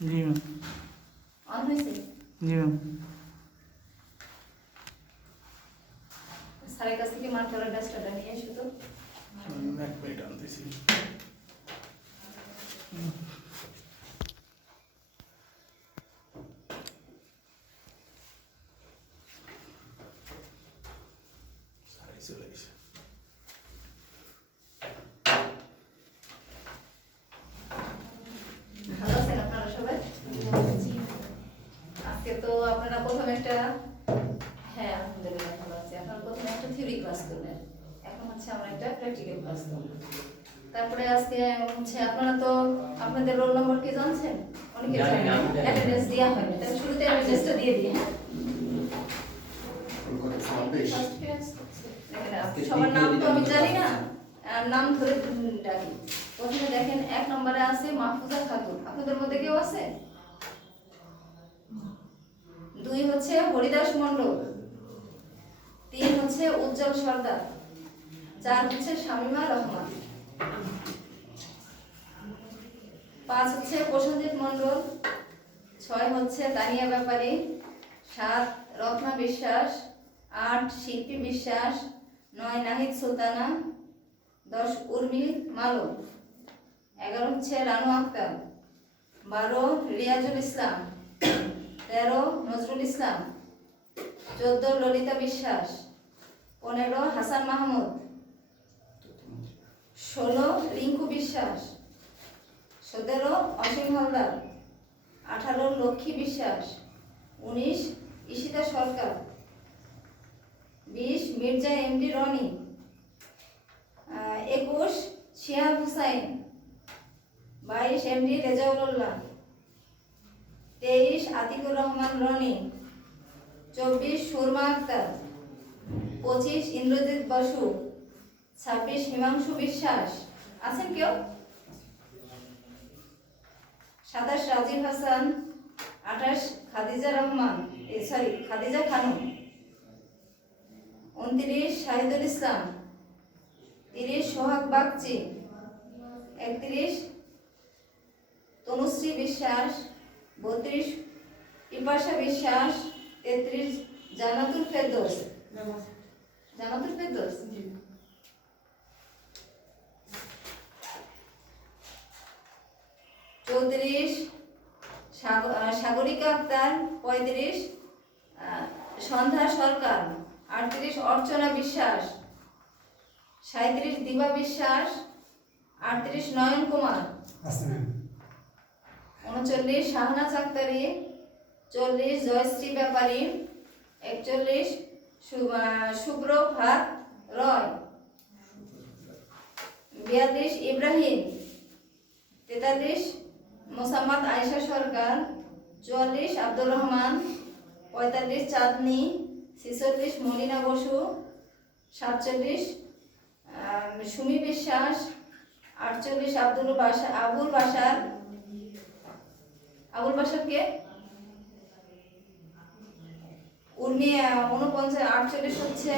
Ji ma'am. On হয়েছে? जी ma'am. স্যারের কাছ থেকে মার্ক করার ডাস্টারটা নিয়ে এসো তো। এক মিনিট আনতেছি। চলে গেছে। ভালো আছেন আপনারা সবাই? আজকে তো আপনারা প্রথমে একটা, হ্যাঁ আলহামদুলিল্লাহ ভালো আছি। আপনারা প্রথমে একটা থিওরি ক্লাস করলেন, এখন হচ্ছে আমরা একটা প্র্যাকটিক্যাল ক্লাস করব। তারপরে আজকে হচ্ছে আপনারা তো আপনাদের রোল নম্বর কি জানছেন? অনেকে জানেন না, অ্যাটেন্ডেন্স দেওয়া হয় না। তাহলে শুরুতে অ্যাটেন্ডেন্সটা দিয়ে দিই। হ্যাঁ, সবার নাম তো আমি জানি না, নাম ধরে ডাকি। প্রথমে দেখেন 1 নম্বরে আছে মাহফুজা খাতুন, আপনাদের মধ্যে কেউ আছে? 2 হচ্ছে হরিদাস মণ্ডল, 3 হচ্ছে উজ্জ্বল সর্দার, 4 হচ্ছে শামিমা রহমান, 5 হচ্ছে প্রসেনজিৎ মণ্ডল, 6 হচ্ছে তানিয়া ব্যাপারী, 7 রত্না বিশ্বাস, 8 শিল্পী বিশ্বাস, 9 নাহিদ সুলতানা, 10 উর্মি মালক, 11 হচ্ছে রানু আক্তার, 12 রিয়াজুল ইসলাম, 13 নজরুল ইসলাম, 14 ললিতা বিশ্বাস, 15 হাসান মাহমুদ, 16 রিঙ্কু বিশ্বাস, 17 অসীম হালদার, 18 লক্ষ্মী বিশ্বাস, 19 ঈশিতা সরকার, 20 মির্জা এমডি রনি, 21 শিহাব হুসাইন, 22 এমডি রেজাউল্লাহ, 23 আতিকুর রহমান রনি, 24 সুরমা আক্তার, 25 ইন্দ্রজিৎ বসু, 26 হিমাংশু বিশ্বাস, আছেন কেউ? 27 রাজীব হাসান, 28 খাদিজা রহমান, খাদিজা খানম, 29 শাহিদুল ইসলাম, 30 সোহাগ বাগচি, 31 তনুশ্রী বিশ্বাস, 32 পিপাসা বিশ্বাস, 33 জান্নাতুল ফেরদৌস, জান্নাতুল ফেরদৌস, 34 সাগরিকা আক্তার, 35 সন্ধ্যা সরকার, 38 অর্চনা বিশ্বাস, 37 দিবা বিশ্বাস, 38 নয়ন কুমার, 39 শাহনাজ আক্তারি, 40 জয়শ্রী ব্যাপারী, 41 সুব্রভাত রয়, 42 ইব্রাহিম, 43 মোসাম্মদ আয়েশা সরকার, 44 আব্দুর রহমান, 45 চাঁদনি, 46 মলিনা বসু, 47 সুমি বিশ্বাস, 48 আবুল বাসার, আবুল বাসার কে? উর্মি 49, 48 হচ্ছে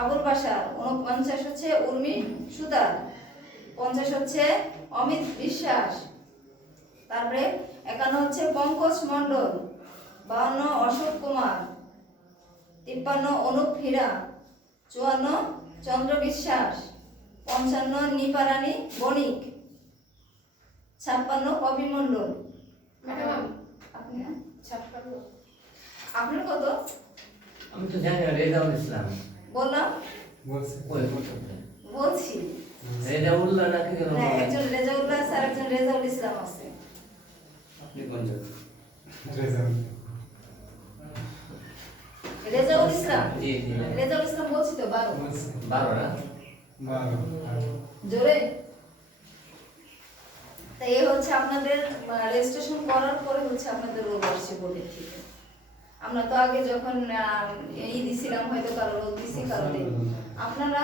আবুল বাসার, 49 হচ্ছে উর্মি সুতার, 50 হচ্ছে অমিত বিশ্বাস, তারপরে 51 হচ্ছে পঙ্কজ মণ্ডল, 52 অশোক কুমার, 53 অনুপ হীরা, 54 চন্দ্র বিশ্বাস, 55 নিপারানী বণিক, 56 কবি মণ্ডল। ম্যাডাম আপনি 56, আপনার কত? আমি তো জানি না, রেজাউল ইসলাম বললাম, বলছি রেজাউল্লাহ নাকি যেন না, একজন রেজাউল্লাহ স্যার, একজন রেজাউল ইসলাম আছে। আপনি কোন জন? রেজাউল ইসলাম, জি জি রেজাউল ইসলাম বলছি তো 12 না জোরে। তাই এই হচ্ছে আপনাদের রেজিস্ট্রেশন করার পরে হচ্ছে আপনাদের রোল আসছে বোর্ডের থেকে। আমরা তো আগে যখন ই দিছিলাম, হয়তো কারো রোল দিছি, কারো দেই। আপনারা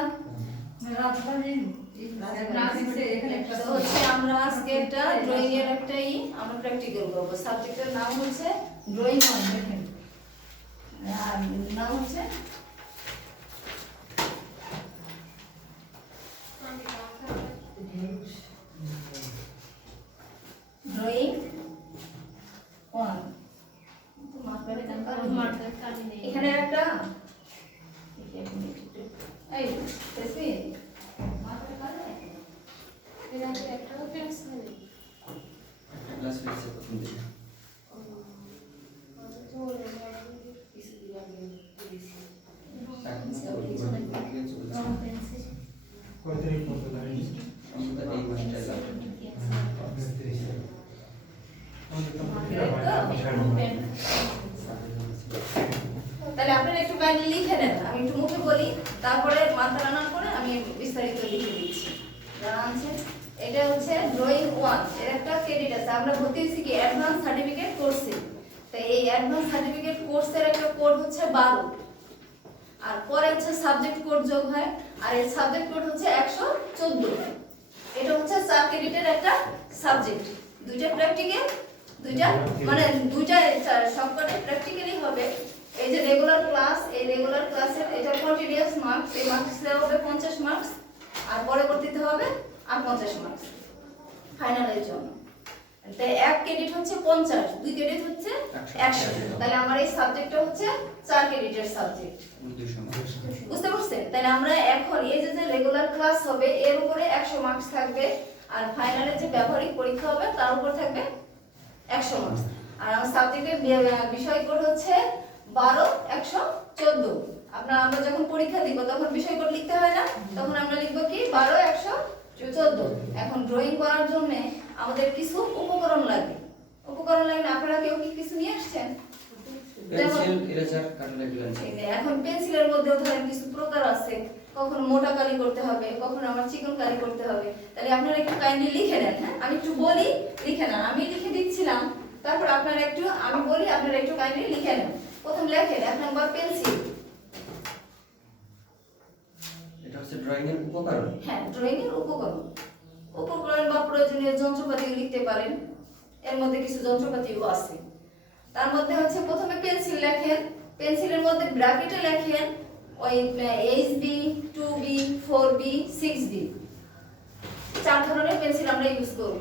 তো হচ্ছে আমরা আজকে একটা ড্রয়িং এর একটাই আমরা প্র্যাকটিক্যাল করব। সাবজেক্টের নাম হচ্ছে ড্রয়িং। দেখেন নাম হচ্ছে ড্রয়িং তাহলে আপনারা একটু কাইন্ডলি লিখে নেন, আমি একটু মুখে বলি, তারপরে মাথা রান্না করে আমি বিস্তারিত লিখে দিচ্ছি। আনছেন এটা হচ্ছে ড্রয়িং 1 এর একটা ক্রেডিট আছে। আমরা ভর্তি হয়েছি কি অ্যাডভান্স সার্টিফিকেট কোর্সে। তো এই অ্যাডভান্স সার্টিফিকেট কোর্সের একটা কোড হচ্ছে 12, আর পরে হচ্ছে সাবজেক্ট কোড যোগ হয়, আর এর সাবজেক্ট কোড হচ্ছে 114। এটা হচ্ছে 4 ক্রেডিটের একটা সাবজেক্ট, দুইটা প্র্যাকটিক্যাল, দুইটা মানে দুইটা সবকটা প্র্যাকটিক্যালি হবে। এই যে রেগুলার ক্লাস, এই রেগুলার ক্লাসের এটা কন্টিনিউয়াস মার্কস, এই মার্কস দেওয়া হবে 50 মার্কস, আর পরবর্তীতে হবে আর 50 মার্কস ফাইনালের জন্য। তাই এক ক্রেডিট হচ্ছে 50, দুই ক্রেডিট হচ্ছে 100। তাহলে আমার এই সাবজেক্টটা হচ্ছে 4 ক্রেডিটের সাবজেক্ট, বুঝতে পারছেন? তাহলে আমরা এখন এই যে যে রেগুলার ক্লাস হবে এর উপরে 100 মার্কস থাকবে, আর ফাইনালে যে ব্যবহারিক পরীক্ষা হবে তার উপর থাকবে 100 মার্কস। আর আমার সাবজেক্টের বিষয় কোড হচ্ছে 12 114। আমরা যখন পরীক্ষা দিব তখন বিষয় কোড লিখতে হয় না, তখন আমরা লিখব কি 12 114। এখন ড্রয়িং করার জন্য আমাদের কিছু উপকরণ লাগে। উপকরণ লাগে না? আপনারা কেউ কি কিছু নিয়ে আসছেন? পেন্সিল, ইরেজার, কাটলার গ্লাস। এখন পেন্সিলের মধ্যেও ধরেন কিছু প্রকার আছে, কখনো মোটা কালি করতে হবে, কখনো আবার চিকন কালি করতে হবে। তাহলে আপনারা একটু কাইন্ডলি লিখে নেন। হ্যাঁ, আমি একটু বলি, লিখে নেন। আমি লিখে দিচ্ছিলাম, তারপর আপনারা একটু, আমি বলি, আপনারা একটু কাইন্ডলি লিখে নেন। প্রথম লেখেন 1 নম্বর পেন্সিল। এটা হচ্ছে ড্রয়িং এর উপকরণ। হ্যাঁ, ড্রয়িং এর উপকরণ। উপকরণ বা প্রয়োজনীয় যন্ত্রপাতিও লিখতে পারেন, এর মধ্যে কিছু যন্ত্রপাতিও আছে। তার মধ্যে হচ্ছে প্রথমে পেন্সিল লেখেন, পেন্সিলের মধ্যে ব্র্যাকেটে লেখেন ওই HB 2B 4B 6B, 4 ধরনের পেন্সিল আমরা ইউজ করব।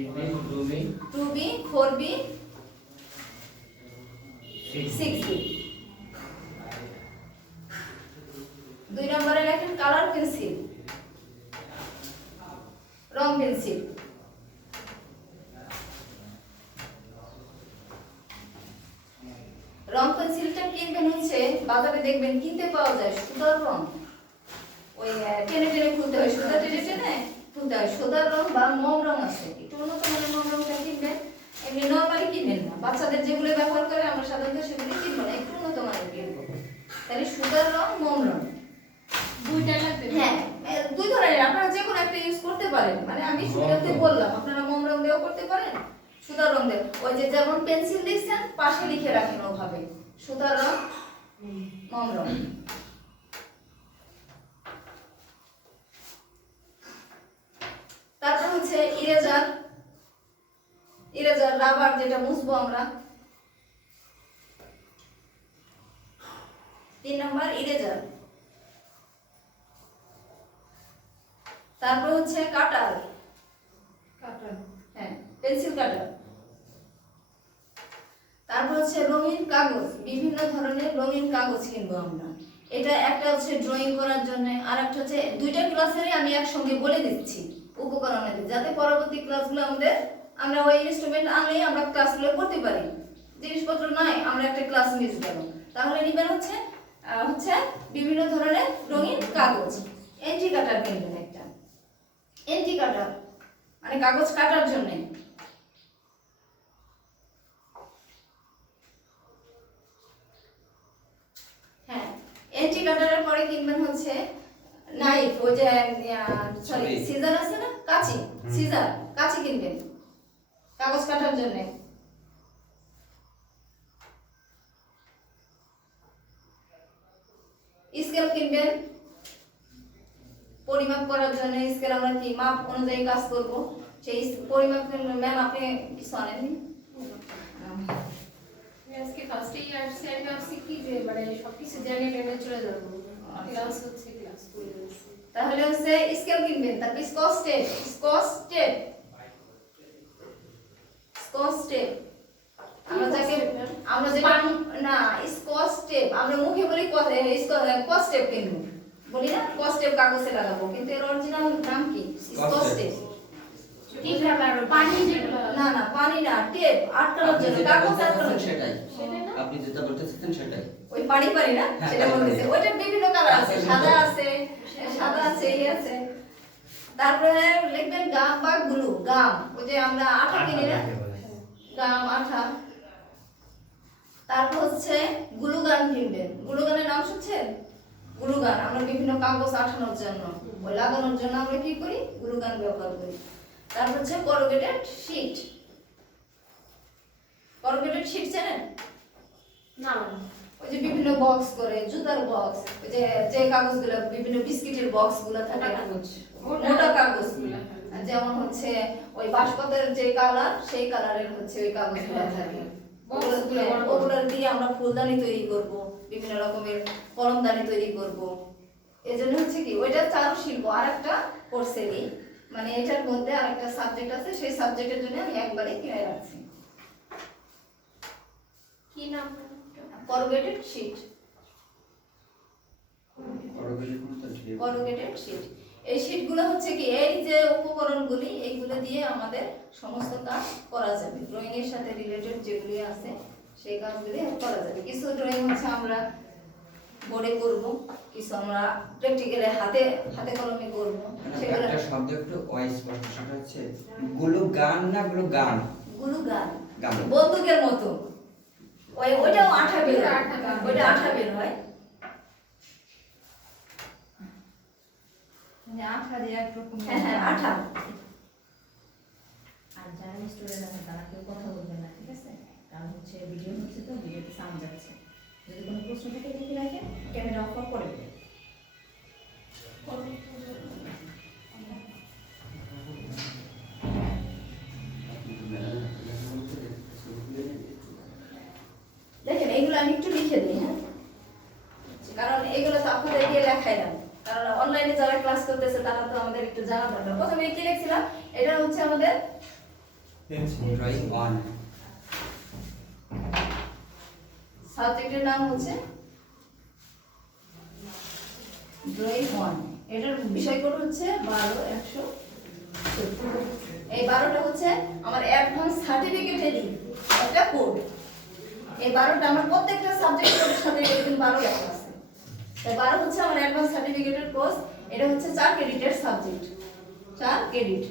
HB 2B 2B 4B 6B। 2 নম্বরে লেখেন কালার পেন্সিল, রং পেন্সিল। রং পেন্সিলটা কিনবেন হচ্ছে বাজারে, দেখবেন কিনতে পাওয়া যায় সুতার রং, ওই টেনে টেনে খুলতে হয়, সুতা টেনে টেনে খুলতে হয়। সুতার রং বা মোম রং আছে, একটু উন্নত মানের মোম রংটা কিনবেন, এমনি নরমালি কিনবেন না। বাচ্চাদের যেগুলো ব্যবহার করে আমরা সাধারণত সেগুলো কিনবো না, একটু উন্নত মানের কিনবো। তাহলে সুতার রং, মোম রং দুইটা লাগবে। হ্যাঁ, দুই ধরনের, আপনারা যে কোনো একটা ইউজ করতে পারেন। মানে আমি সুতাতে বললাম, আপনারা মোম রং দিয়েও করতে পারেন, সুতার রং দিয়ে। ওই যে যেমন পেন্সিল দেখছেন পাশে লিখে রাখেন ওভাবে, সুতার রং, মোম রং। তারপর হচ্ছে ইরেজার, ইরেজার রাবার যেটা মুছবো আমরা। 3 নম্বর ইরেজার। তারপর হচ্ছে কাটার, কাটার, হ্যাঁ, পেন্সিল কাটার। তারপর হচ্ছে রঙিন কাগজ, বিভিন্ন ধরনের রঙিন কাগজ কিনবো আমরা। এটা একটা হচ্ছে ড্রয়িং করার জন্য, আর একটা হচ্ছে দুইটা ক্লাসেরই আমি একসঙ্গে বলে দিচ্ছি উপকরণে, যাতে পরবর্তী ক্লাসগুলো আমাদের আমরা ওই ইনস্ট্রুমেন্ট আনলেই আমরা ক্লাসগুলো করতে পারি। জিনিসপত্র নাই, আমরা একটা ক্লাস মিস গেল, তাহলে নিবেন হচ্ছে বিভিন্ন ধরনের রঙিন কাগজ। এন্ট্রি কাটার কিনবেন একটা, এন্ট্রি কাটার মানে কাগজ কাটার জন্য। হ্যাঁ, এন্ট্রি কাটারের পরে কিনবেন হচ্ছে নাইফ, ওই যে সরি সিজার আছে না, কাঁচি, সিজার, কাঁচি কিনবেন কাগজ কাটার জন্য। স্কেল কিনবেন পরিমাপ করার জন্য। স্কেল আমরা কি মাপ অনুযায়ী কাজ করব, সেই পরিমাপ। ম্যাম আপনি কিছু আনেননি? আজকে ফার্স্ট ইয়ার স্যার ভাবছি কি যে মানে সবকিছু জেনে টেনে চলে যাব, ক্লাস হচ্ছে ক্লাস করে যাচ্ছি। তাহলে হচ্ছে স্কেল কিনবেন, তারপর scotch tape, scotch tape, scotch tape. আমরা যেটা না স্কচ টেপ আমরা মুখে বলি, স্কচ টেপ কিনবো বলি না, স্কচ টেপ কাগজে লাগাবো, কিন্তু এর অরিজিনাল নাম কি? Scotch tape. কি কালার পানি যেগুলো না না পানি না, টেপ আটকানোর আপনি জন্য, যেটা কাগজ বলতে আটকানোর চাচ্ছেন জন্য। সেটাই, সেটা না আপনি যেটা বলতে চাচ্ছেন সেটাই। ওই পানি পানি না, হ্যাঁ, সেটা পানি বলতেছে। পানি। ওইটা বিভিন্ন কালার আছে, আছে, সাদা বিভিন্ন। আছে, সাদা আছে, এই আছে। তারপরে লিখবেন গাম বা গ্লু। গাম ওই যে আমরা আঠা কিনি না, গাম আঠা। তারপর হচ্ছে গ্লুগান কিনবেন। গ্লুগানের নাম শুনছেন? গ্লুগান আমরা বিভিন্ন কাগজ আঠানোর জন্য, ওই লাগানোর জন্য আমরা কি করি, গ্লুগান ব্যবহার করি। তারপর হচ্ছে করুগেটেড শিট। করুগেটেড শিট জানেন? না ওই যে বিভিন্ন বক্স করে, জুতার বক্স, ওই যে যে কাগজগুলো বিভিন্ন বিস্কিটের বক্সগুলো থাকে না, মোটা কাগজগুলো, যেমন হচ্ছে ওই বাঁশপাতার যে কালার, সেই কালারের হচ্ছে ওই কাগজগুলো থাকে। ওগুলো দিয়ে আমরা ফুলদানি তৈরি করব, বিভিন্ন রকমের কলমদানি তৈরি করব। এই জন্য হচ্ছে কি ওইটা চারুশিল্প। আর একটা কোর্সেরই, মানে এটার মধ্যে আর একটা সাবজেক্ট আছে, সেই সাবজেক্টের জন্য আমি একবারে কিনে রাখছি। কি নাম? Corrugated sheet. করগেটেড মতো ঠিক। Corrugated sheet. এই শিটগুলো হচ্ছে কি, এই যে উপকরণগুলি, এইগুলো দিয়ে আমাদের সমস্ত কাজ করা যাবে। ড্রয়িং এর সাথে রিলেটেড যেগুলি আছে সেই কাজগুলি করা যাবে। কিছু ড্রয়িং হচ্ছে আমরা বোর্ডে করব, কিছু আমরা প্র্যাকটিক্যালি হাতে হাতে কলমে করব। সেগুলো একটা শব্দ একটু অস্পষ্ট, সেটা হচ্ছে গুলো গান না গুলো গান। গ্লুগান, গান। বন্দুকের মতো। ওইটাও আঠা বের হয়, ওইটা আঠা বের হয়। আঠা দিয়ে একরকম হ্যাঁ হ্যাঁ আঠা। আর যারা স্টুডেন্ট আছে তারা কেউ কথা বলবে না, ঠিক আছে? কারণ হচ্ছে ভিডিও হচ্ছে, তো ভিডিওতে সাউন্ড যাচ্ছে। যদি কোনো প্রশ্ন থাকে লিখে রাখেন, ক্যামেরা অফ করে দেবেন। দেখেন এইগুলো আমি একটু লিখে দিই, হ্যাঁ, কারণ এগুলো তো আপনাদের দিয়ে লেখাই না, কারণ অনলাইনে যারা ক্লাস করতেছে তারা তো আমাদের একটু জানা দরকার। প্রথমে কি লিখছিলাম, এটা হচ্ছে আমাদের ড্রয়িং অন। সাবজেক্টের নাম হচ্ছে ড্রয়িং ওয়ান। এটার বিষয় কোড হচ্ছে 12-100। এই 12টা হচ্ছে আমার অ্যাডভান্স সার্টিফিকেটেরই একটা কোড। এই 12টা আমার প্রত্যেকটা সাবজেক্ট কোডের সাথে এরকম 12 লেখা আছে। তাই 12 হচ্ছে আমার অ্যাডভান্স সার্টিফিকেটের কোর্স। এটা হচ্ছে 4 ক্রেডিটের সাবজেক্ট, 4 ক্রেডিট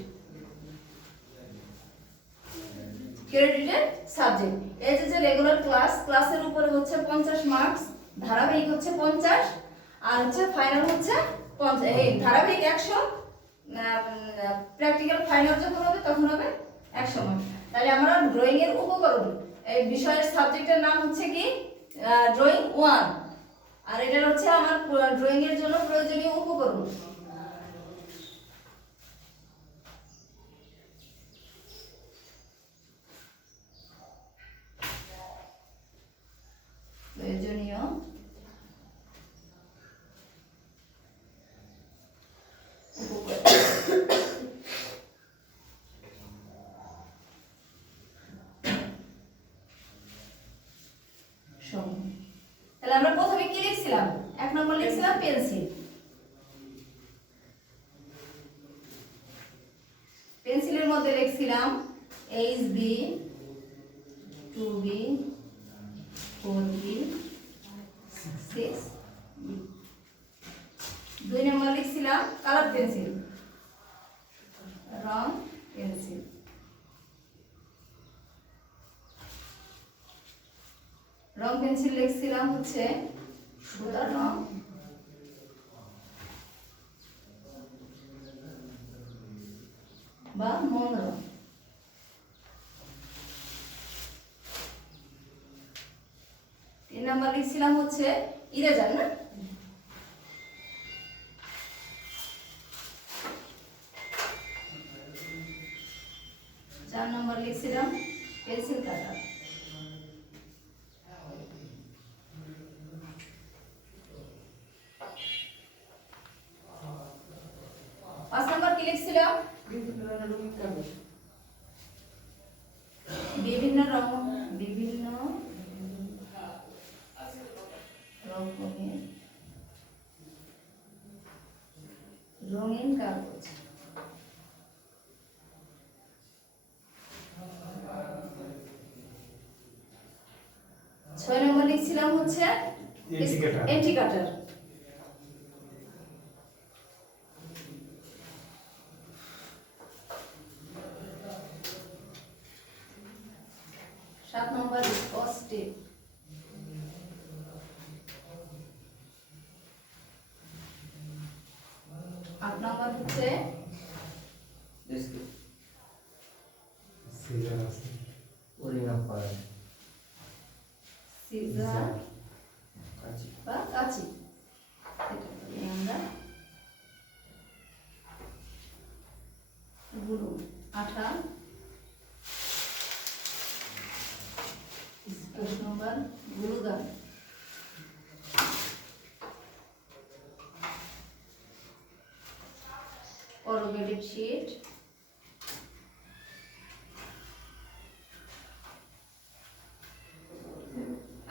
ক্রেডিটেড সাবজেক্ট। এই যে রেগুলার ক্লাস, ক্লাসের উপরে হচ্ছে 50 মার্কস, ধারাবাহিক হচ্ছে 50, আর হচ্ছে ফাইনাল হচ্ছে 50। এই ধারাবাহিক 100, প্র্যাকটিক্যাল ফাইনাল যখন হবে তখন হবে 100 মার্কস। তাহলে আমরা ড্রয়িং এর উপকরণ, এই বিষয়ের সাবজেক্টের নাম হচ্ছে কি ড্রয়িং 1, আর এটা হচ্ছে আমার ড্রয়িং এর জন্য প্রয়োজনীয় উপকরণ। প্রয়োজনীয় তাহলে আমরা প্রথমে কি লিখছিলাম, 1 নম্বর লিখছিলাম পেন্সিল। পেন্সিলের মধ্যে লিখছিলাম HB, 2B, 4B, 6B। 2 নম্বর লিখছিলাম কালার পেন্সিল, রং পেন্সিল। রং পেন্সিল লিখছিলাম হচ্ছে সুতার রং, বা মন রং। 3 নাম্বার লিখছিলাম হচ্ছে ইরেজার, না? নাম্বার লিখছিলাম পেন্সিল কাটার। 5 নাম্বার কি লিখছিলাম, বিভিন্ন রকমের রঙিন কাগজ। এন্ট্রি কাটার। সাত নম্বর স্কচ টেপ। আট নম্বর হচ্ছে পরিমাপ করা সিজার কাঁচি। বা কাঁচি, এটা বলি আমরা। গুরু আঠা। 10 নম্বর গুরুদান। corrugated sheet।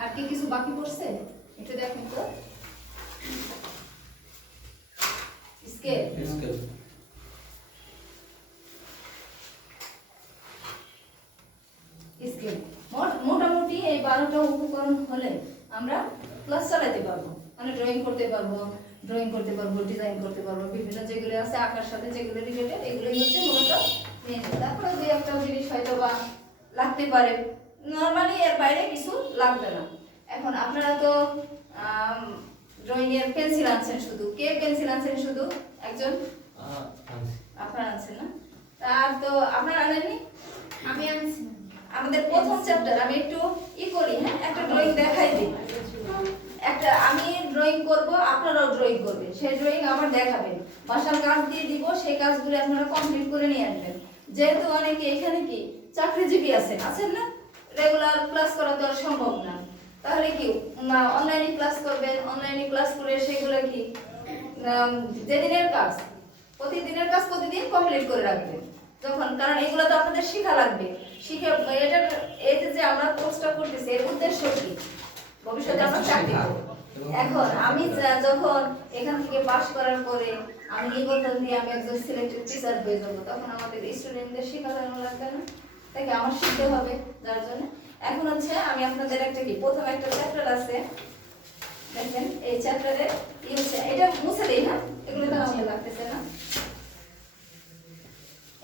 আর কি কিছু বাকি পড়ছে একটু দেখেন তো। স্কেল। স্কেল। স্কেল মোটামুটি এই 12টা উপকরণ হলে আমরা ক্লাস চালাতে পারবো, মানে ড্রয়িং করতে পারবো, ডিজাইন করতে পারবো, বিভিন্ন যেগুলো আছে আঁকার সাথে যেগুলো রিলেটেড এগুলোই হচ্ছে মূলত মেন। তারপরে দুই একটা জিনিস হয়তো বা লাগতে পারে, নর্মালি এর বাইরে কিছু লাগবে না। এখন আপনারা তো ড্রয়িং এর পেন্সিল আনছেন, শুধু কে পেন্সিল আনছেন? শুধু একজন আপনারা আনছেন না? আর তো আপনারা আনেননি? আমি আনছি না। আমাদের প্রথম চ্যাপ্টার আমি একটু করি, হ্যাঁ, একটা ড্রয়িং দেখাই দিই। একটা আমি ড্রয়িং করব, আপনারাও ড্রয়িং করবেন, সেই ড্রয়িং আবার দেখাবেন, বাসার কাজ দিয়ে দিব, সেই কাজগুলো আপনারা কমপ্লিট করে নিয়ে আসবেন। যেহেতু অনেকে এখানে কি চাকরিজীবী আছেন না, রেগুলার ক্লাস করা তো আর সম্ভব না, তাহলে কি অনলাইনে ক্লাস করবেন, অনলাইনে ক্লাস করে সেগুলো কি যেদিনের কাজ প্রতিদিনের কাজ প্রতিদিন কমপ্লিট করে রাখবেন যখন, কারণ এগুলো তো আপনাদের শেখা লাগবে। শিখে এটার এই যে আমরা কোর্সটা করতেছি এর উদ্দেশ্য কি? ভবিষ্যতে আমরা চাকরি করব। এখন আমি যখন এখান থেকে পাস করার পরে আমি নিবন্ধন দিয়ে আমি একজন সিলেক্টেড টিচার হয়ে যাব, তখন আমাদের স্টুডেন্টদের শেখানো লাগবে না, তাই আমার শিখতে হবে। যার জন্য এখন হচ্ছে আমি আপনাদের একটা কি প্রথম একটা চ্যাপ্টার আছে, দেখেন এই চ্যাপ্টারে হচ্ছে এটা মুছে দেই, হ্যাঁ, এগুলো তো আমাকে লাগতেছে না।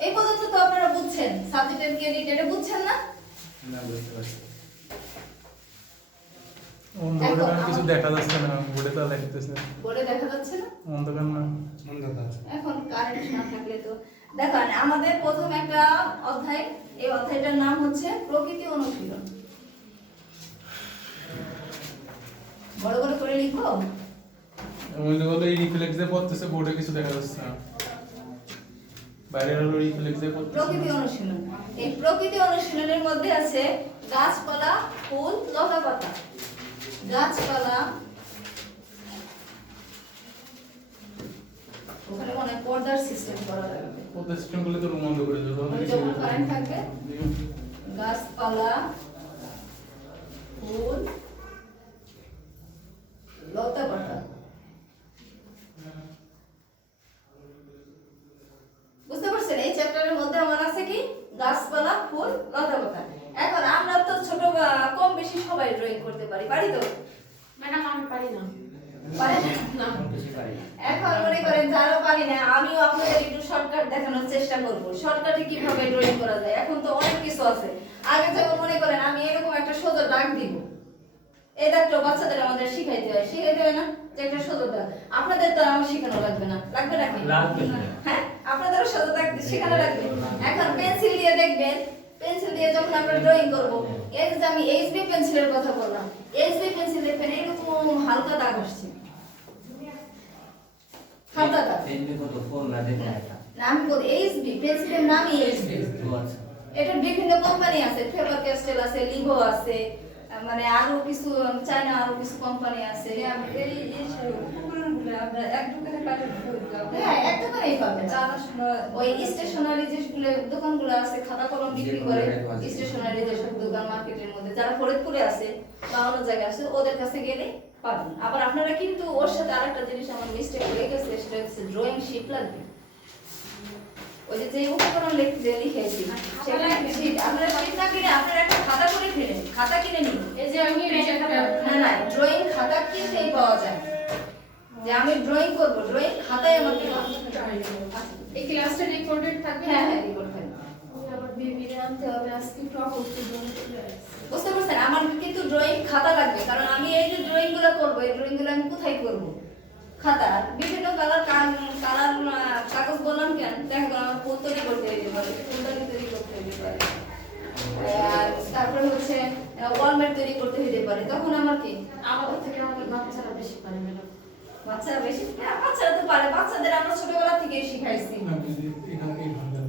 এই পর্যন্ত তো আপনারা বুঝছেন, সাবজেক্টের ক্রেডিট এটা বুঝছেন না? না, বুঝতে পারছি। অন্ধকার কিছু দেখা যাচ্ছে না, বোর্ডে তো দেখতেছে। বোর্ডে দেখা যাচ্ছে না? অন্ধকার না, এখন কারেন্ট না থাকলে তো দেখেন আমাদের প্রথম একটা অধ্যায়, এই অধ্যায়টার নাম হচ্ছে প্রকৃতি অনুশীলন। বড় বড় করে লিখো। মনে হলো এই রিফ্লেক্স দিয়ে পড়তেছে, বোর্ডে কিছু দেখা যাচ্ছে না, বাইরে হলো রিফ্লেক্স দিয়ে পড়তেছে। প্রকৃতি অনুশীলন, এই প্রকৃতি অনুশীলনের মধ্যে আছে গাছপালা, ফুল, লতাপাতা। গাছপালা, ওখানে মনে হয় পর্দার সিস্টেম করা লাগবে, পর্দা সিস্টেম করলে তো রুম বন্ধ করে দেবো, ওই যখন কারেন্ট থাকবে। গাছপালা, ফুল, লতাপাতা। বুঝতে পারছেন? এই চ্যাপ্টারের মধ্যে আমার আছে কি গাছপালা, ফুল, লতাপাতা। এখন আমরা তো ছোট কম বেশি সবাই ড্রয়িং করতে পারি, পারি তো? ম্যাডাম আমি পারি না। পারেন না? কিছু পারি না। এখন মনে করেন যারা পারি না, আমিও আপনাদের একটু শর্টকাট দেখানোর চেষ্টা করব। শর্টকাটে কিভাবে ড্রয়িং করা যায়, এখন তো অনেক কিছু আছে। আগে যেমন মনে করেন আমি এরকম একটা সোজা দাগ দিব, এই দাগটা বাচ্চাদের আমাদের শিখাইতে হয় না, যে একটা সোজা দাগ। আপনাদের তো আমার শেখানো লাগবে না, লাগবে নাকি? লাগবে না। হ্যাঁ, আপনাদেরও সোজা দাগ শেখানো লাগবে। এখন পেন্সিল দিয়ে দেখবেন, পেন্সিল দিয়ে যখন আমরা ড্রয়িং করব, এই যে আমি এইচবি পেন্সিলের কথা বললাম, এইচবি পেন্সিল দেখবেন এরকম হালকা দাগ আসছে, হালকা দাগ। এমনি কত ফোন না দেখে একটা। না, আমি বলি এইচবি পেন্সিলের নামই এইচবি। ও আচ্ছা। এটা বিভিন্ন কোম্পানি আছে, ফেভার ক্যাস্টেল আছে, লিভো আছে, মানে আরো কিছু চায়না আরো কিছু কোম্পানি আছে। হ্যাঁ, এক দোকানেই পাবেন। ওই স্টেশনারি যেগুলো দোকানগুলো আছে, খাতা কলম বিক্রি করে, স্টেশনারি যেসব দোকান মার্কেটের মধ্যে, যারা ফরিদপুরে আছে বা অন্য জায়গায় আছে, ওদের কাছে গেলে পাবেন। আবার আপনারা কিন্তু ওর সাথে আরেকটা জিনিস আমার মিস্টেক হয়ে গেছে, সেটা হচ্ছে ড্রয়িং শিট লাগবে। ওই যে উপকরণ লিখেছি সেখানে আপনারা শীট না কিনে আপনারা একটা খাতা করে ফেলেন, খাতা কিনে নিন। এই যে আমি না ড্রয়িং খাতা কিনতেই পাওয়া যায়, যে আমি ড্রয়িং করব ড্রয়িং খাতায় আমাকে এই ক্লাসটা রেকর্ডেড থাকবে। হ্যাঁ হ্যাঁ রিপোর্ট হয়। আবার বেবিরে আনতে হবে আজকে টক করতে হবে। বুঝতে পারছেন, আমার কিন্তু ড্রয়িং খাতা লাগবে, কারণ আমি এই যে ড্রয়িং গুলো করবো এই ড্রয়িং গুলো আমি কোথায় করব? খাতা বিভিন্ন কালার কালার কাগজ বললাম কেন, দেখো আমার ফুল তৈরি করতে হইতে পারে, ফুলদানি তৈরি করতে হইতে পারে, আর তারপরে হচ্ছে ওয়ালমেট তৈরি করতে হইতে পারে, তখন আমার কি আমাদের থেকে আমাদের বাচ্চারা বেশি পারে ম্যাডাম। বাচ্চারা বেশি, হ্যাঁ, বাচ্চারা তো পারে, বাচ্চাদের আমরা ছোটবেলা থেকে শিখাইছি। আমি যদি এখান থেকে ভাঙা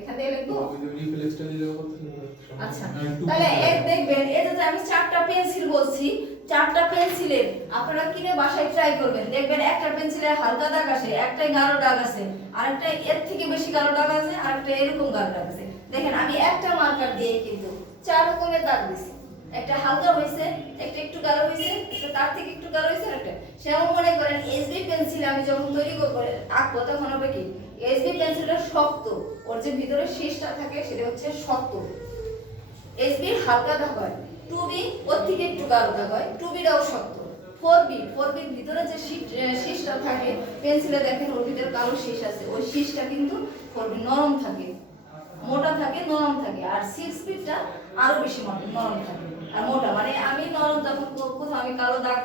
এখান থেকে লিখবো। ওই যে রিফ্লেক্সটা দিলেও করতে হবে। আচ্ছা তাহলে এক দেখবেন এই যে আমি 4টা পেন্সিল বলছি, 4টা পেন্সিলের আপনারা কিনে বাসায় ট্রাই করবেন, দেখবেন একটা পেন্সিলে হালকা দাগ আসে, একটাই গাঢ় দাগ আছে, আরেকটা এর থেকে বেশি গাঢ় দাগ আছে, আরেকটা এরকম গাঢ় দাগ আছে। দেখেন আমি একটা মার্কার দিয়ে কিন্তু 4 রকমের দাগ দিছি, একটা হালকা হয়েছে, একটা একটু গাঢ় হয়েছে, একটা তার থেকে একটু গাঢ় হয়েছে, একটা সেরকম মনে করেন এসবি পেন্সিল আমি যখন তৈরি করে আঁকবো তখন হবে কি এসবি পেন্সিলটা শক্ত, ওর যে ভিতরে শেষটা থাকে সেটা হচ্ছে শক্ত, এসবি হালকা দাগ হয়, 2B ওর থেকে একটু গাঢ় দাগ হয়, 2Bটাও শক্ত, 4B ভিতরে যে শীষটা থাকে পেন্সিলে দেখেন ওর ভিতরে কালো শীষ আছে, ওই শীষটা কিন্তু 4B নরম থাকে, মোটা থাকে, নরম থাকে, আর 6Bটা আরো বেশি নরম থাকে আর মোটা, মানে আমি নরম যখন কোথাও আমি কালো দাগ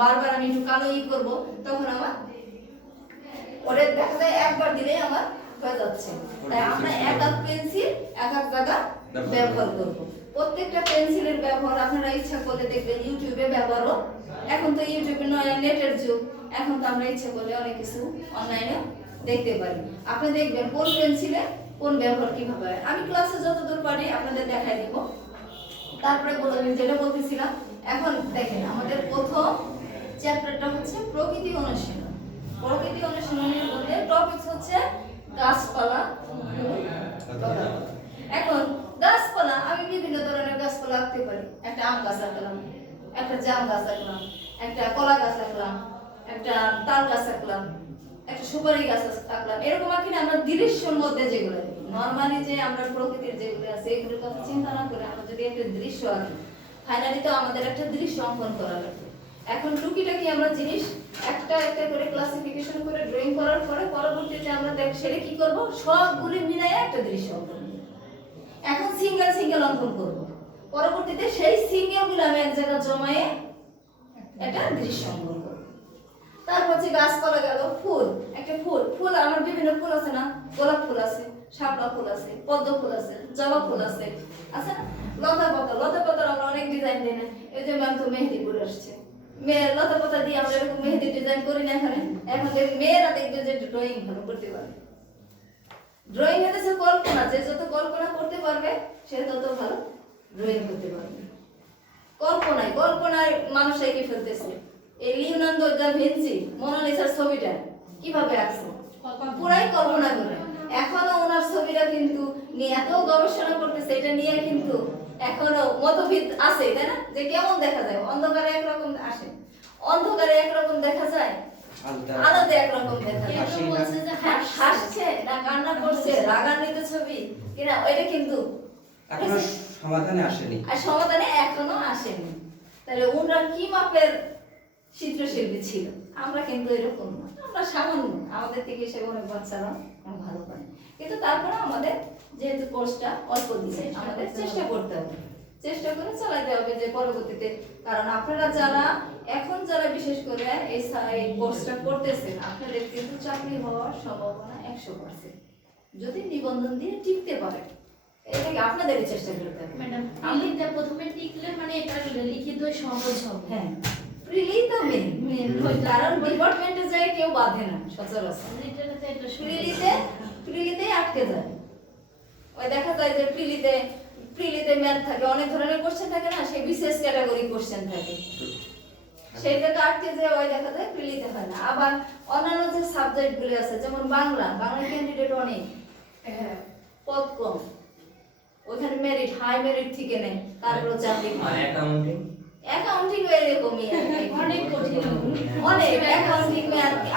বারবার আমি একটু কালো করব তখন আমার ওরে দেখা যায় একবার দিলেই আমার হয়ে যাচ্ছে। তাই আমরা এক এক পেন্সিল এক এক জায়গা ব্যবহার করব। প্রত্যেকটা পেন্সিলের ব্যবহার আপনারা ইচ্ছা করলে দেখবেন ইউটিউবে ব্যবহারও, এখন তো ইউটিউবে নয় নেটের যুগ, এখন তো আমরা ইচ্ছা করলে অনেক কিছু অনলাইনে দেখতে পারি। আপনি দেখবেন কোন পেন্সিলে কোন ব্যবহার কিভাবে হয়, আমি ক্লাসে যতদূর পারি আপনাদের দেখাই দিব। তারপরে আমি যেটা বলতেছিলাম, এখন দেখেন আমাদের প্রথম চ্যাপ্টারটা হচ্ছে প্রকৃতি অনুশীলন। প্রকৃতি অনুশীলনের মধ্যে টপিক হচ্ছে গাছপালা। এখন গাছপালা আমি বিভিন্ন ধরনের গাছপালা আঁকতে পারি, একটা আম গাছ আঁকলাম, একটা জাম গাছ আঁকলাম, একটা কলা গাছ আঁকলাম, একটা তাল গাছ আঁকলাম, একটা সুপারি গাছ আঁকলাম, এরকম আঁকি না আমরা দৃশ্যের মধ্যে যেগুলো নরমালি যে আমরা প্রকৃতির যেগুলো আছে এগুলোর কথা চিন্তা না করে আমরা যদি একটা দৃশ্য আঁকি, ফাইনালি তো আমাদের একটা দৃশ্য অঙ্কন করা লাগবে। এখন টুকিটাকি আমরা জিনিস একটা একটা করে ক্লাসিফিকেশন করে ড্রয়িং করার পরে পরবর্তীতে আমরা সেটা কি করব, সবগুলি মিলাইয়া একটা দৃশ্য অঙ্কন করব। এখন সিঙ্গেল অঙ্কন করব, পরবর্তীতে সেই সিঙ্গেলগুলো আমি এক জায়গায় জমায়ে একটা দৃশ্য অঙ্কন করব। তারপর হচ্ছে গাছপালা গেল, ফুল, একটা ফুল আমার বিভিন্ন ফুল আছে না, গোলাপ ফুল আছে, শাপলা ফুল আছে, পদ্ম ফুল আছে, জবা ফুল আছে, আচ্ছা লতা পাতার আমরা অনেক ডিজাইন দিই না, এই যে ম্যাম তো মেহেদি করে আসছে, মেয়ের লতা পাতা দিয়ে আমরা এরকম মেহেদি ডিজাইন করি না এখানে। এখন মেয়েরা দেখবে যে ড্রয়িং ভালো করতে পারে, ড্রয়িং হচ্ছে কল্পনা, যে যত কল্পনা করতে পারবে সে তত ভালো ড্রয়িং করতে পারবে। কল্পনায় মানুষ এঁকে ফেলতেছে। এই লিওনার্দো দা ভিঞ্চি মোনালিসার ছবিটা কিভাবে আঁকছে, পুরাই কল্পনা করে। এখনো ওনার ছবিটা কিন্তু নিয়ে এত গবেষণা করতেছে, এটা নিয়ে কিন্তু এখনো মতভেদ আছে, তাই না, যে কেমন দেখা যায়, অন্ধকারে একরকম আসে, অন্ধকারে একরকম দেখা যায়, আলোতে একরকম দেখা যায়, বলছে যে হাসছে না কান্না করছে, রাগান্বিত ছবি কিনা, ওইটা কিন্তু এখনো সমাধানে আসেনি, আর সমাধানে এখনো আসেনি। তাহলে ওনারা কি মাপের চিত্রশিল্পী ছিল, আমরা কিন্তু এরকম না, আমরা সামান্য, আমাদের থেকে সে অনেক বাচ্চারা ভালো পায়, কিন্তু তারপরে আমাদের যেহেতু কোর্সটা অল্প দিছে আমাদের চেষ্টা করতে হবে, চেষ্টা করে চালাতে হবে যে পরবর্তীতে, কারণ আপনারা যারা এখন যারা বিশেষ করে এই কোর্সটা করতেছেন আপনাদের কিন্তু চাকরি হওয়ার সম্ভাবনা 100% যদি নিবন্ধন দিয়ে টিকতে পারে, এটাকে আপনাদেরই চেষ্টা করতে হবে। ম্যাডাম আমি প্রথমে টিকলে মানে এটা লিখিত সহজ হবে। হ্যাঁ প্রিলি তো মেন, কারণ ডিপার্টমেন্টে যায় কেউ বাঁধে না সচরাচর, প্রিলিতেই আটকে যায়। ওই দেখা যায় যে প্রিলিতে ম্যাথ থাকে, অনেক ধরনের কোশ্চেন থাকে না, সেই বিশেষ ক্যাটাগরি কোশ্চেন থাকে, সেইটাকে আটকে যায়, ওই দেখা যায় প্রিলিতে হয় না। আবার অন্যান্য যে সাবজেক্টগুলি আছে যেমন বাংলা ক্যান্ডিডেট অনেক, পদ কম, ওখানে মেরিট হাই মেরিট থেকে নেয়, তারপর চাকরি। অ্যাকাউন্টিং এরকমই অনেক কঠিন, অনেক অ্যাকাউন্টিং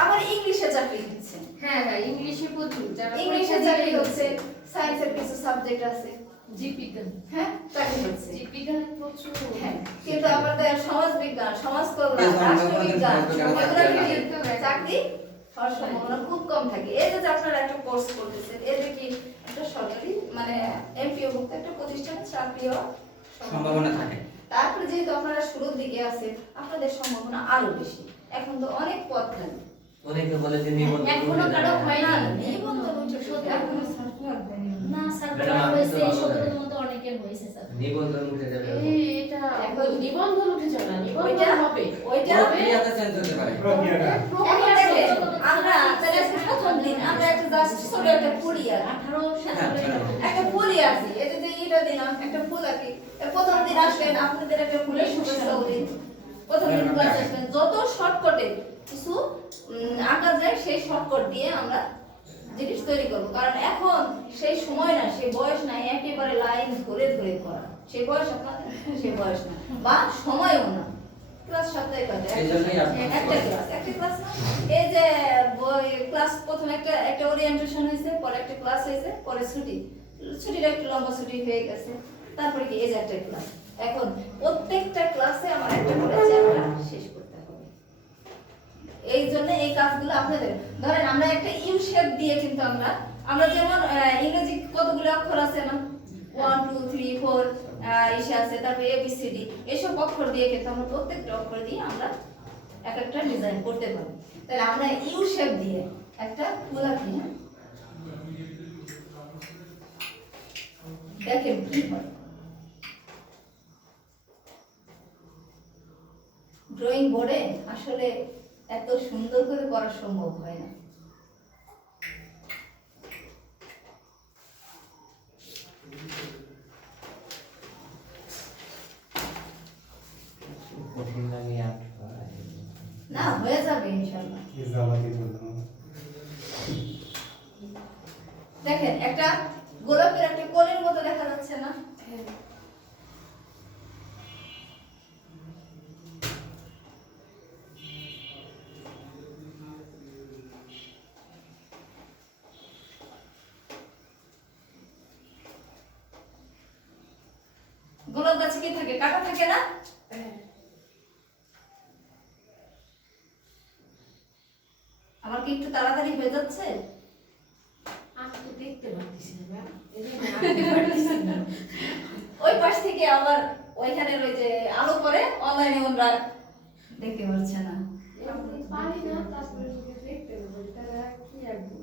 আবার ইংলিশে চাকরি দিচ্ছে। হ্যাঁ হ্যাঁ ইংলিশে প্রচুর যারা ইংলিশে চাকরি হচ্ছে, সায়েন্সের কিছু সাবজেক্ট আছে, জীববিজ্ঞান হ্যাঁ চাকরি হচ্ছে। জীববিজ্ঞানে প্রচুর হ্যাঁ, কিন্তু আমাদের সমাজ বিজ্ঞান, সমাজ কল্যাণ, রাষ্ট্রবিজ্ঞান এগুলো চাকরি হওয়ার সম্ভাবনা খুব কম থাকে। এই যে আপনারা একটা কোর্স করতেছেন, এতে কি একটা সরকারি মানে এমপিও ভুক্ত একটা প্রতিষ্ঠানে চাকরি হওয়ার সম্ভাবনা থাকে। তারপরে যেহেতু আপনারা শুরুর দিকে আছেন, আপনাদের সম্ভাবনা আরো বেশি। এখন তো অনেক পথ খালি। অনেকে বলে যে নিবন্ধন এখনো কারো হয় না, না নিবন্ধন উঠে সত্যি এখনো সরকার দেয়নি। না স্যার ম্যাডাম, আমি হয়েছে তো এই ভালো 17 জানি। মতো অনেকের হয়েছে স্যার। নিবন্ধন উঠে যাবে এটা এখন নিবন্ধন উঠে যাবে না, নিবন্ধন ওইটা হবে ওইটা প্রক্রিয়াতে চেঞ্জ হতে পারে। এখন দেখেন, আমরা তাহলে আজকে প্রথম দিন আমরা একটা জাস্ট ছোট একটা পুরি আর 18 হ্যাঁ, একটা ফুলই আছি, এই যে ইটা দিলাম একটা ফুল আঁকি। প্রথম দিন আসবেন, আপনাদের একটা ফুলের শুভেচ্ছা দিন। প্রথম দিন ক্লাস আসবেন, যত শর্টকাটে কিছু আঁকা যায় সেই শর্টকাট দিয়ে আমরা জিনিস তৈরি করবো। কারণ এখন সেই সময় না, সেই বয়স নাই একেবারে লাইন ধরে ধরে করা, সেই বয়স আপনাদের সেই বয়স না, বা সময়ও না। ক্লাস সপ্তাহে কয়টা? এই জন্যই আপনি একটা ক্লাস না, এই যে ক্লাস প্রথমে একটা ওরিয়েন্টেশন হয়েছে, পরে একটা ক্লাস হয়েছে, পরে ছুটিটা একটু লম্বা ছুটি হয়ে গেছে, তারপরে কি এই যে একটা ক্লাস। এখন প্রত্যেকটা ক্লাসে আমার একটা করে চ্যাপ্টার শেষ করতে হবে। এই জন্য এই কাজগুলো আপনাদের, ধরেন আমরা একটা ইউ শেপ দিয়ে কিন্তু আমরা যেমন ইংরেজি কতগুলো অক্ষর আছে না, 1 2 3 4 ইসে আছে, তারপরে এবিসিডি, এসব অক্ষর দিয়ে কিন্তু আমরা প্রত্যেকটা অক্ষর দিয়ে আমরা এক একটা ডিজাইন করতে পারি। তাহলে আমরা ইউ শেপ দিয়ে একটা ফুল আঁকি। হ্যাঁ, দেখেন কি হয়। ড্রয়িং বোর্ডে আসলে এত সুন্দর করে করা সম্ভব হয় না। কঠিন লাগে না, হয়ে যাবে ইনশাআল্লাহ। দেখেন একটা গোলাপের একটা কোলের মতো দেখা যাচ্ছে না? গোলাপ গাছে কি থাকে? কাটা থাকে না? আমার কি একটু তাড়াতাড়ি হয়ে যাচ্ছে? আমি তো দেখতে পাচ্ছি না ম্যাম, এই যে আঁকতে পারতেছি না। ওই পাশ থেকে আবার ওইখানে ওই যে আলো করে অনলাইনে ওরা দেখতে পাচ্ছে না। আমি পারি না, তারপরে যদি দেখতে পাবো তাহলে কি আঁকবো?